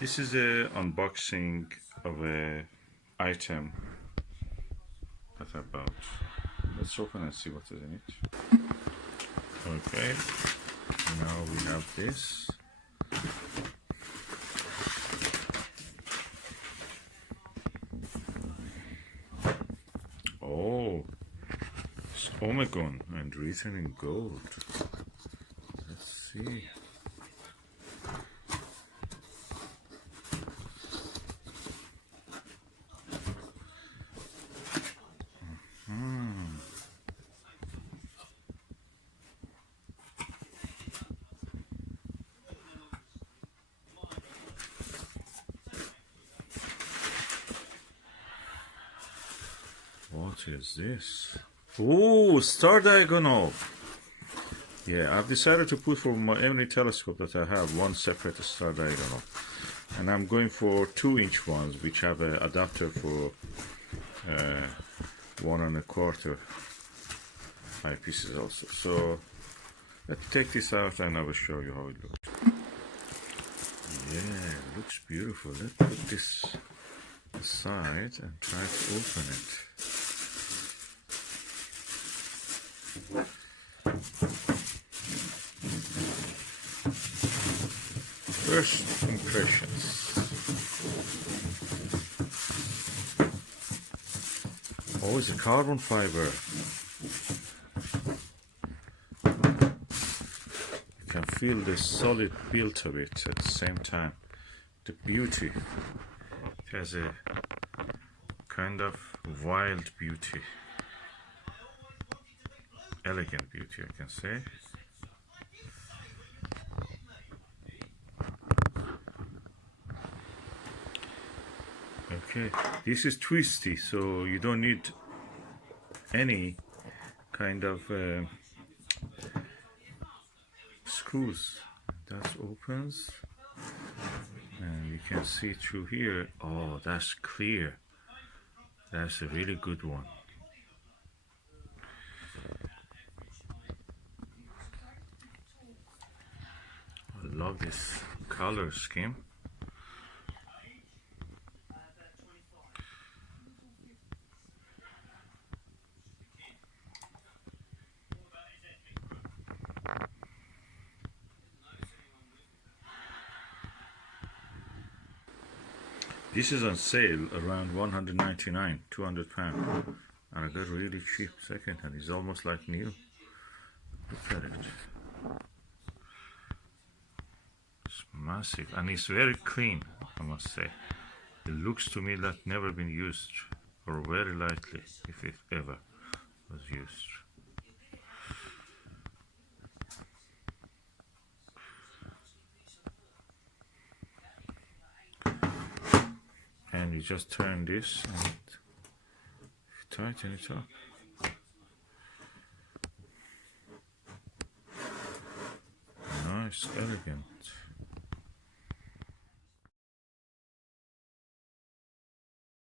This is a unboxing of a item that I bought. Let's open and see what is in it. Okay, now we have this. Oh, it's Omegon and written in gold. Let's see. What is this? Oh, star diagonal. Yeah, I've decided to put for my every telescope that I have one separate star diagonal, and I'm going for 2-inch ones, which have an adapter for 1 1/4 eyepieces also. So let's take this out and I will show you how it looks. Yeah, it looks beautiful. Let's put this aside and try to open it. First impressions. Oh, it's a carbon fiber. You can feel the solid build of it at the same time. The beauty. It has a kind of wild beauty. Elegant beauty, I can say. Okay, this is twisty, so you don't need any kind of screws. That opens and you can see through here. Oh, that's clear. That's a really good one. I love this color scheme. This is on sale around 199, 200 pounds, and I got really cheap second hand. It's almost like new. Look at it. It's massive and it's very clean, I must say. It looks to me like never been used, or very lightly, if it ever was used. And you just turn this and tighten it up. Nice, elegant.